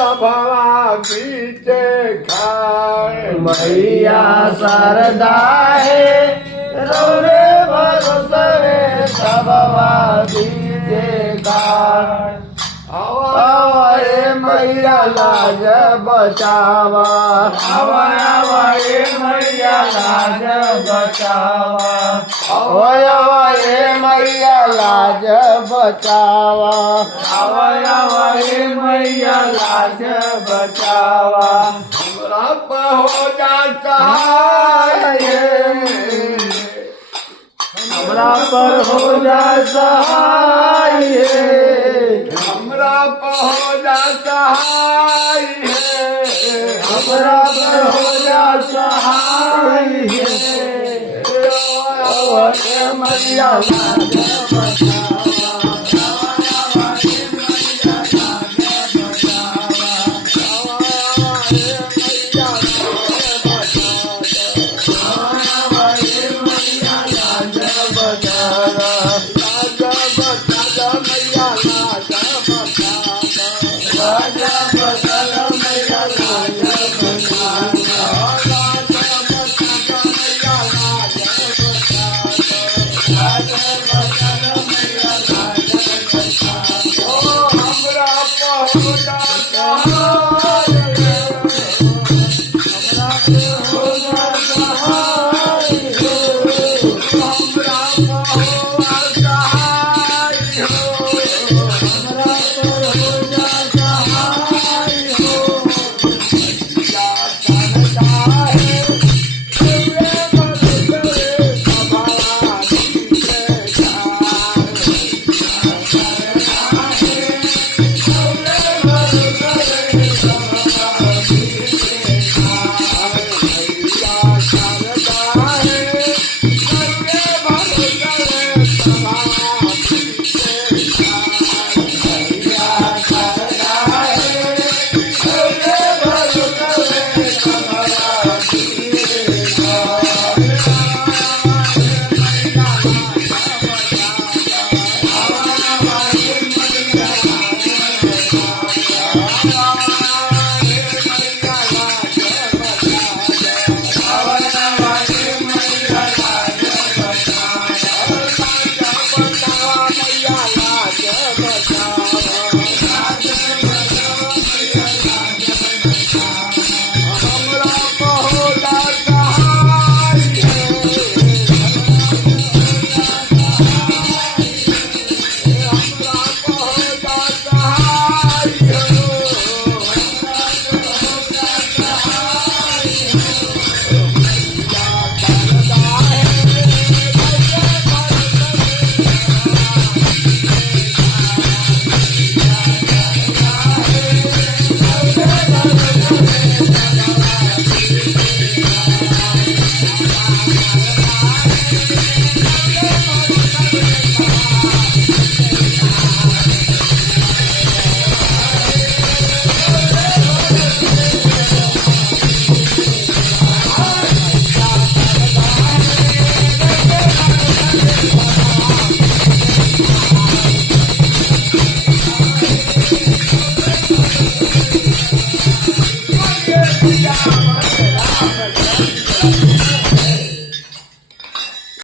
सभवा बीचे खाए मैया शारदा है रोरे भरोसे सबवा बीचे खाए आवाए मैया लाज बचावा आवाए मैया लाज बचावा आवाए मैया लाज बचावा आवाए मैया लाज बचावा हमरा पर हो जा सहाय हमरा पर हो जा सहाय हमरा पर हो जा सहाय हमरा पर हो जा सहाय मैया लाज बचावा